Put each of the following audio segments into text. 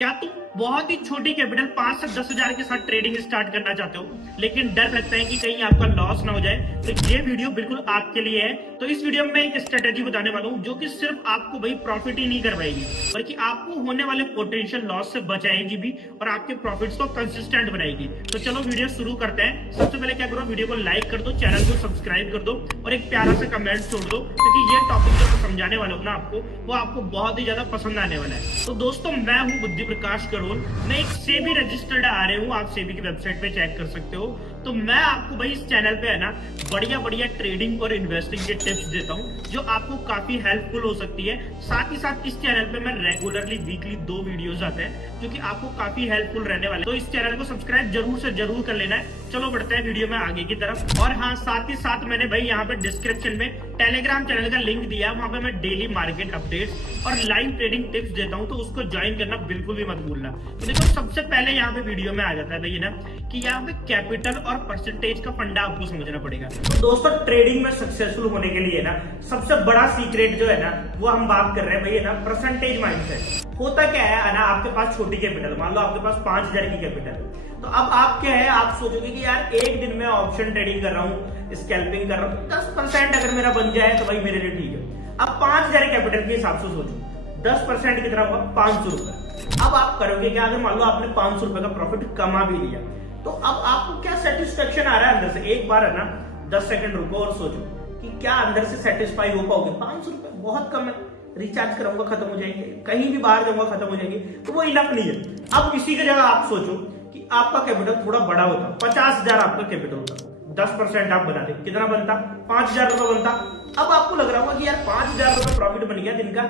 क्या तुम बहुत ही छोटी कैपिटल 5 से 10 हजार के साथ ट्रेडिंग स्टार्ट करना चाहते हो, लेकिन डर लगता है कि कहीं आपका लॉस ना हो जाए? तो ये वीडियो बिल्कुल आपके लिए है। तो इस वीडियो में मैं एक स्ट्रेटेजी बताने वाला हूँ जो कि सिर्फ आपको भाई प्रॉफिट ही नहीं करवाएगी, बल्कि आपको होने वाले पोटेंशियल लॉस से बचाएगी भी और आपके प्रॉफिट्स को कंसिस्टेंट बनाएगी। तो चलो वीडियो शुरू करते हैं। सबसे पहले क्या करो, वीडियो को लाइक कर दो, चैनल को सब्सक्राइब कर दो और एक प्यारा सा कमेंट छोड़ दो, क्योंकि ये टॉपिक जो मैं समझाने वाला हूँ ना आपको, वो आपको बहुत ही ज्यादा पसंद आने वाला है। तो दोस्तों, मैं हूँ बुद्धि प्रकाश करोल। मैं एक सेबी रजिस्टर्ड RA हूँ, आप सेबी की वेबसाइट पे चेक कर सकते हो। तो मैं आपको भाई इस चैनल पे है ना बढ़िया बढ़िया ट्रेडिंग और इन्वेस्टिंग के टिप्स देता हूँ जो आपको काफी हेल्पफुल हो सकती है। साथ ही साथ इस चैनल पे मैं रेगुलरली वीकली 2 वीडियोस आते हैं जो कि आपको काफी हेल्पफुल रहने वाले हैं। तो इस चैनल को सब्सक्राइब जरूर से जरूर कर लेना है। चलो बढ़ते हैं वीडियो में आगे की तरफ। और हाँ, साथ ही साथ मैंने भाई यहाँ पे डिस्क्रिप्शन में टेलीग्राम चैनल का लिंक दिया है। वहां पे मैं डेली मार्केट अपडेट्स और लाइव ट्रेडिंग टिप्स देता हूँ, तो उसको ज्वाइन करना बिल्कुल भी मत भूलना। तो देखो, सबसे पहले यहाँ पे वीडियो में आ जाता है भाई ना कि यहाँ पे कैपिटल और परसेंटेज का फंडा आपको समझना पड़ेगा। तो दोस्तों, ट्रेडिंग में सक्सेसफुल होने के लिए ना सबसे बड़ा सीक्रेट जो है ना, वो हम बात कर रहे हैं भाई ना परसेंटेज माइंडसेट। होता क्या है ना, आपके पास छोटी कैपिटल, मान लो आपके पास 5000 की कैपिटल है, तो अब आप क्या है, आप सोचोगे कि यार एक दिन में ऑप्शन ट्रेडिंग कर रहा हूँ, स्कैल्पिंग कर रहा हूँ, 10% अगर मेरा बन जाए तो भाई मेरे लिए ठीक है। अब 5000 कैपिटल के हिसाब से सोचो, 10% कितना होगा, 500 रुपए। अब आप करोगे क्या, अगर मान लो आपने 500 रुपए का प्रॉफिट कमा भी लिया, तो अब आपको क्या सेटिस्फेक्शन आ रहा है अंदर से? एक बार है ना 10 सेकंड रुको और सोचो कि क्या अंदर से सेटिस्फाई हो पाओगे? 500 रुपए बहुत कम है, रिचार्ज कराऊंगा खत्म हो जाएंगे, कहीं भी बाहर जाऊंगा खत्म हो जाएंगे, तो वो इनफ नहीं है। अब इसी की जगह आप सोचो कि आपका कैपिटल थोड़ा बड़ा होता, 50,000 आपका कैपिटल होता, 10% आप बना दे, कितना बनता? 5,000 रुपए बनता। अब आपको लग रहा होगा कि यार 5,000 रुपए प्रॉफिट बन गया दिन का,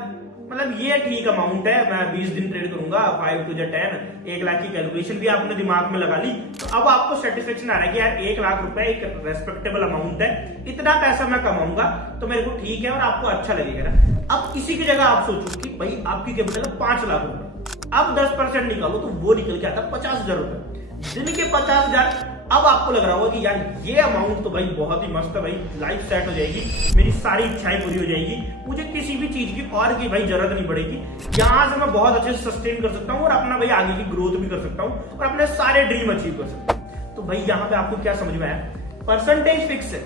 मतलब ये ठीक अमाउंट है, मैं 20 दिन ट्रेड करूंगा, 5 to 10, 1 लाख की कैलकुलेशन भी आपने दिमाग में लगा ली। तो अब आपको सेटिस्फेक्शन आ रहा है कि यार 1 लाख रुपए एक रेस्पेक्टेबल अमाउंट है, इतना पैसा मैं कमाऊंगा तो मेरे को ठीक है और आपको अच्छा लगेगा ना। अब इसी की जगह आप सोचो कि भाई आपकी कैपिटल है 5 लाख रुपए, अब 10% निकालो तो वो निकल के आता 50,000 रुपए, दिन के 50,000। अब आपको लग रहा होगा कि यार ये अमाउंट तो भाई बहुत ही मस्त है, भाई लाइफ सेट हो जाएगी, मेरी सारी इच्छाएं पूरी हो जाएगी, मुझे किसी भी चीज की और की भाई जरूरत नहीं पड़ेगी, यहां से मैं बहुत अच्छे से सस्टेन कर सकता हूँ और अपना भाई आगे की ग्रोथ भी कर सकता हूँ और अपने सारे ड्रीम अचीव कर सकता हूँ। तो भाई यहाँ पे आपको क्या समझ में आया? परसेंटेज फिक्स है,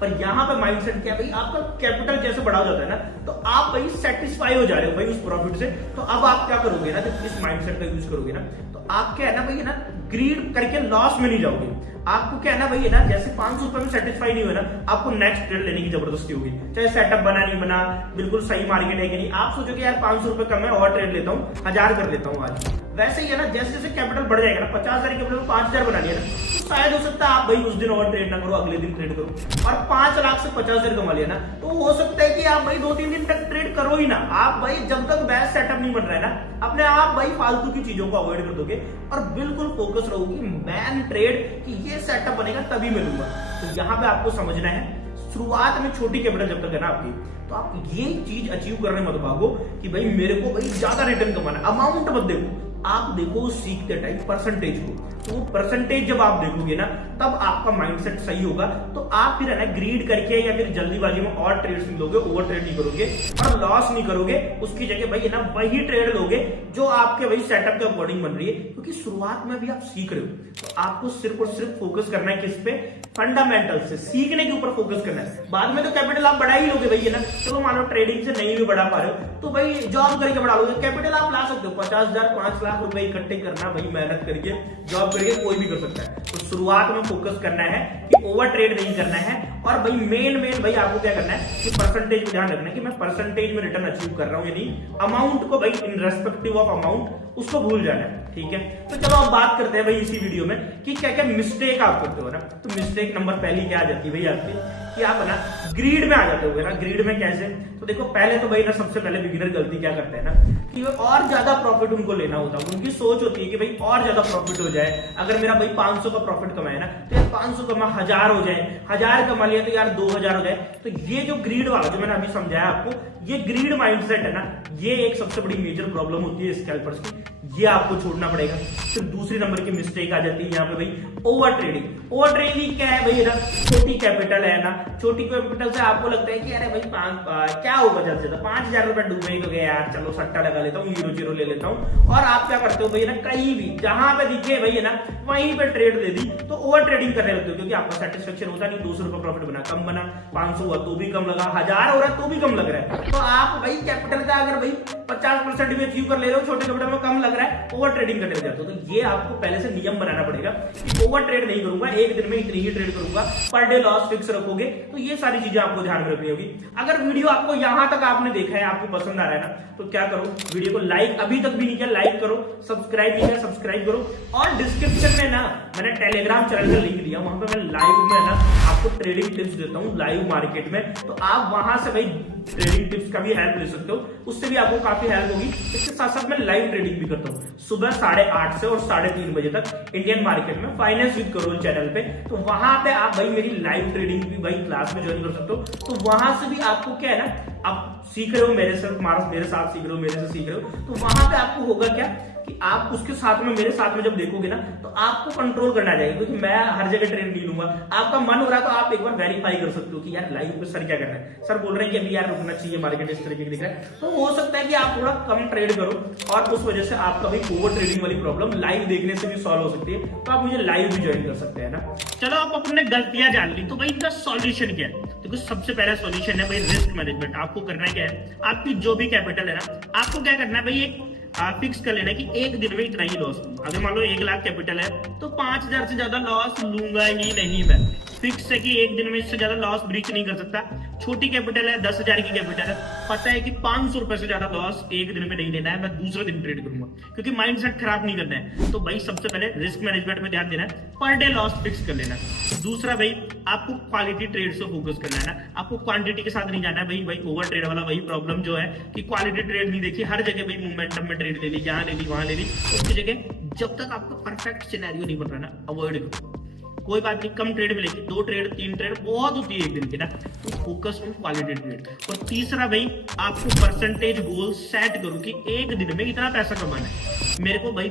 पर यहाँ पे माइंडसेट क्या है भाई, आपका कैपिटल जैसे बड़ा हो जाता है ना, तो आप भाई सेटिस्फाई हो जा रहे हो भाई उस प्रॉफिट से। तो अब आप क्या करोगे ना, जब इस माइंडसेट का यूज करोगे ना, तो आप क्या है ना भाई ना, ग्रीड करके लॉस में नहीं जाओगे। आपको क्या है ना भाई है ना, जैसे 500 रुपए में सेटिस्फाई नहीं हुआ ना, आपको नेक्स्ट ट्रेड लेने की जबरदस्ती होगी, चाहे सेटअप बना नहीं बना, बिल्कुल सही मार्केट है कि नहीं। आप सोचोगे यार 500 रुपए कम है और ट्रेड लेता हूँ, 1000 कर लेता हूँ आज। वैसे ही है ना, जैसे जैसे कैपिटल बढ़ जाएगा ना, 50,000 कैपिटल में 5,000 बना लिया ना, तो शायद हो सकता है आप भाई उस दिन और ट्रेड ना करो, अगले दिन ट्रेड करो, और 5 लाख से 50,000 कमा लिया ना, तो हो सकता है कि आप भाई 2-3 दिन तक ट्रेड करो ही ना। आप भाई जब तक बेस्ट सेटअप नहीं बन रहा है ना, अपने आप भाई फालतू की चीजों को अवॉइड कर दोगे और बिल्कुल फोकस रहोगे मैन ट्रेड कि ये सेटअप बनेगा तभी मिलूंगा। तो यहाँ पे आपको समझना है, शुरुआत में छोटी कैपिटल जब तक है ना आपकी, तो आप ये चीज अचीव करने मत भागो कि भाई मेरे को भाई ज्यादा रिटर्न कमाना, अमाउंट मत देखो, आप देखो सीखते टाइम परसेंटेज को। तो वो परसेंटेज जब आप देखोगे ना, तब आपका माइंडसेट सही होगा, तो आप फिर है ना ग्रीड करके या फिर जल्दीबाजी में और ट्रेड्स नहीं लोगे, ओवर ट्रेड नहीं करोगे और लॉस नहीं करोगे। उसकी जगह भाई है ना वही ट्रेड लोगे जो आपके वही सेटअप के अकॉर्डिंग बन रही है, क्योंकि शुरुआत में भी आप सीख रहे हो। तो आपको सिर्फ और सिर्फ फोकस करना है किस पे? फंडामेंटल से, सीखने के ऊपर फोकस करना है। बाद में तो कैपिटल आप बढ़ा ही लोगे भाई है ना, चलो मान लो ट्रेडिंग से नहीं भी बढ़ा पा रहे हो तो भाई जॉब करके बढ़ा लोगे। कैपिटल आप ला सकते हो 50,000, 5 लाख रुपए इकट्ठे करना भाई, मेहनत करके जॉब करके कोई भी कर सकता है। तो शुरुआत में फोकस करना है कि ओवर ट्रेड नहीं करना है, और भाई मेन भाई आपको क्या करना है कि परसेंटेज में ध्यान रखना है कि मैं परसेंटेज में रिटर्न अचीव कर रहा हूं या नहीं। अमाउंट को भाई इन रेस्पेक्टिव ऑफ अमाउंट उसको भूल जाना है, ठीक है। तो चलो अब बात करते हैं भाई इसी वीडियो में कि क्या क्या मिस्टेक आप करते हो ना। तो मिस्टेक नंबर पहली क्या आ जाती है भाई आपकी, कि आप ना ग्रीड में आ जाते हो ना। ग्रीड में कैसे? तो देखो, पहले तो भाई ना सबसे पहले बिगिनर गलती क्या करते हैं ना, कि और ज्यादा प्रॉफिट उनको लेना होता है। उनकी सोच होती है कि भाई और ज्यादा प्रॉफिट हो जाए, अगर मेरा भाई 500 का प्रॉफिट कमाए ना, तो यार 500 कमा 1000 हो जाए, 1000 कमा लिया तो यार 2000 हो जाए। तो ये जो ग्रीड वाला जो मैंने अभी समझाया आपको, ये ग्रीड माइंडसेट है ना, ये एक सबसे बड़ी मेजर प्रॉब्लम होती है स्कैल्पर्स की। ये आपको छोड़ना पड़ेगा। फिर दूसरी नंबर की मिस्टेक आ जाती है यहाँ पे भाई ओवर ट्रेडिंग। ओवर ट्रेडिंग क्या है भाई ना, छोटी कैपिटल है ना, छोटी कैपिटल से आपको लगता है कि अरे भाई क्या होगा ज्यादा से ज्यादा 5,000 रुपए डूबे ही तो गए यार, चलो सट्टा लगा लेता हूँ, 0-0 ले लेता हूँ। और आप क्या करते हो भाई ना, कहीं भी जहां पे दिखे भाई ना वहीं पे ट्रेड दे दी, तो ओवर ट्रेडिंग करने लगते हो, क्योंकि आपका सेटिस्फेक्शन होता नहीं। 200 रुपए प्रॉफिट बना, कम बना, 500 हुआ तो भी कम लगा, 1000 हो रहा है तो भी कम लग रहा है। तो आप भाई कैपिटल का अगर भाई 50% भी अचीव कर ले रहे हो, छोटे कैपिटल में कम लग रहा है, ओवर ट्रेडिंग करने लग जाते हो। तो ये आपको पहले से नियम बनाना पड़ेगा कि ओवर ट्रेड नहीं करूंगा, एक दिन में इतनी ही ट्रेड करूंगा, पर डे लॉस फिक्स रखोगे। तो ये सारी चीजें आपको ध्यान में रखनी होगी। अगर वीडियो आपको यहां तक आपने देखा है, आपको पसंद आ रहा है ना, तो क्या करो, वीडियो को लाइक अभी तक भी नहीं किया, लाइक करो, सब्सक्राइब नहीं किया सब्सक्राइब करो। और डिस्क्रिप्शन में ना मैंने टेलीग्राम चैनल का लिंक दिया, वहां पे मैं लाइव में ना आपको ट्रेडिंग टिप्स देता हूँ लाइव मार्केट में। तो आप वहां से भाई ट्रेडिंग टिप्स का भी हेल्प ले सकते हो, उससे भी आपको काफी हेल्प होगी। इसके साथ साथ मैं लाइव ट्रेडिंग भी करता हूँ सुबह 8:30 से और 3:30 बजे तक इंडियन मार्केट में, फाइनेंस विद करोल चैनल पे। तो वहां पे आप भाई मेरी लाइव ट्रेडिंग भी भाई क्लास में ज्वाइन कर सकते हो। तो वहां से भी आपको क्या है ना, आप सीख रहे हो मेरे साथ सीख रहे हो, मेरे से सीख रहे हो। तो वहां पे आपको होगा क्या कि आप उसके साथ में, मेरे साथ में जब देखोगे ना, तो आपको कंट्रोल करना चाहिए, क्योंकि मैं हर जगह ट्रेड नहीं लूंगा। आपका मन हो रहा है तो आप एक बार वेरीफाई कर सकते हो कि यार लाइव पे सर क्या कर रहे हैं, सर बोल रहे हैं कि अभी यार रुकना चाहिए, मार्केट इस तरीके की दिख रहा है। तो हो सकता है कि आप थोड़ा कम ट्रेड करो और उस वजह से आपका भी ओवर ट्रेडिंग वाली प्रॉब्लम लाइव देखने से भी सॉल्व हो सकती है। तो आप मुझे लाइव भी ज्वाइन कर सकते हैं ना। चलो आप अपने गलतियां जान ली, तो भाई इनका सॉल्यूशन क्या है? देखो सबसे पहला सॉल्यूशन है भाई रिस्क मैनेजमेंट। आपको करना क्या है, आपकी जो भी कैपिटल है ना, आपको क्या करना है भाई, एक फिक्स कर लेना कि एक दिन में इतना ही लॉस। अगर मान लो 1 लाख कैपिटल है तो 5,000 से ज्यादा लॉस लूंगा ही नहीं मैं। फिक्स है कि एक दिन में इससे ज्यादा लॉस ब्रीच नहीं कर सकता। छोटी कैपिटल है, 10,000 की कैपिटल है, पता है कि 500 रुपए से ज्यादा लॉस एक दिन में नहीं लेना है, मैं दूसरे दिन ट्रेड करूंगा, क्योंकि माइंडसेट खराब नहीं करना है। तो भाई सबसे पहले रिस्क मैनेजमेंट में ध्यान देना है, पर डे लॉस फिक्स कर लेना है। दूसरा भाई आपको क्वालिटी ट्रेड से फोकस करना है ना, आपको क्वांटिटी के साथ नहीं जाना है। भाई ओवर ट्रेड वाला वही प्रॉब्लम जो है कि क्वालिटी ट्रेड नहीं देखी, हर जगह भाई मोमेंटम में ट्रेड ले ली, यहाँ ले ली वहां ले ली। उसकी जगह जब तक आपका परफेक्ट सिनेरियो नहीं बन रहा ना, अवॉइड करो। कोई बात नहीं, कम ट्रेड मिलेगी, 2 ट्रेड 3 ट्रेड बहुत होती है एक दिन की ना, तो फोकस ऑन क्वालिटी ट्रेड। और तीसरा भाई आपको परसेंटेज गोल सेट करो कि एक दिन में इतना पैसा कमाना है। मेरे को भाई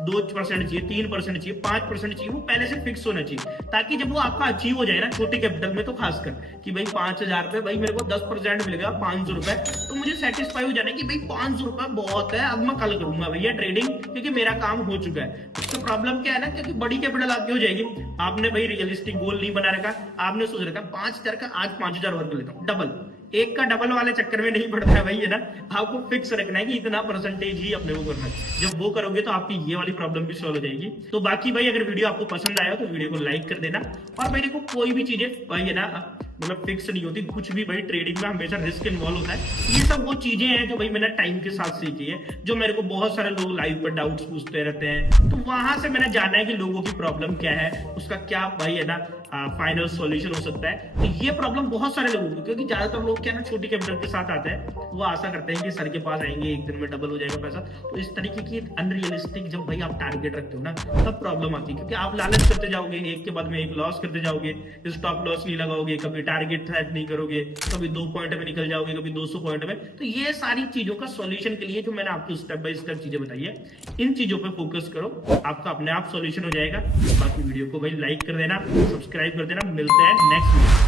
2% चाहिए, 3% चाहिए, 5% चाहिए, वो पहले से फिक्स होना चाहिए, ताकि जब वो आपका अचीव हो जाए ना, छोटी कैपिटल में तो खासकर कि भाई 5,000 रुपए, भाई मेरे को 10% मिलेगा 500 रुपए, तो मुझे सेटिस्फाई हो जाना कि भाई 500 रुपए बहुत है, अब मैं कल करूंगा भैया ट्रेडिंग, क्योंकि मेरा काम हो चुका है। तो प्रॉब्लम क्या है ना, क्योंकि बड़ी कैपिटल आपकी हो जाएगी, आपने भाई रियलिस्टिक गोल नहीं बना रखा, आपने सोच रखा 5,000 का, आज 5,000 और कर लेता हूँ, डबल। एक का डबल वाले चक्कर में नहीं पड़ता है भाई, है ना। आपको फिक्स रखना है कि इतना परसेंटेज ही अपने को करना है। जब वो करोगे तो आपकी ये वाली प्रॉब्लम भी सॉल्व हो जाएगी। तो बाकी भाई अगर वीडियो आपको पसंद आया तो वीडियो को लाइक कर देना। और मेरे को कोई भी चीजें भाई है ना, मतलब फिक्स नहीं होती, कुछ भी भाई ट्रेडिंग में हमेशा रिस्क इन्वॉल्व होता है। ये सब वो चीजें हैं जो भाई मैंने टाइम के साथ सीखी है, जो मेरे को बहुत सारे लोग लाइव पर डाउट्स पूछते रहते हैं, तो वहां से मैंने जाना है कि लोगों की प्रॉब्लम क्या है, उसका क्या भाई है ना फाइनल सॉल्यूशन हो सकता है। तो ये प्रॉब्लम बहुत सारे लोगों को, क्योंकि ज्यादातर लोग क्या ना छोटी कैपिटल के साथ आते हैं, वो आशा करते हैं कि सर के पास आएंगे एक दिन में डबल हो जाएगा पैसा। तो इस तरीके की अनरियलिस्टिक जब भाई आप टारगेट रखते हो ना, तब प्रॉब्लम आती है, क्योंकि आप लालच करते जाओगे, एक के बाद में एक लॉस करते जाओगे, स्टॉप लॉस नहीं लगाओगे, कभी टारगेट सेट नहीं करोगे, कभी 2 पॉइंट में निकल जाओगे, कभी 200 पॉइंट में। तो ये सारी चीजों का सॉल्यूशन के लिए जो मैंने आपको स्टेप बाय स्टेप चीजें बताई है, इन चीजों पे फोकस करो, आपका अपने आप सॉल्यूशन हो जाएगा। बाकी वीडियो को भाई लाइक कर देना, सब्सक्राइब कर देना। मिलते हैं नेक्स्ट वीडियो।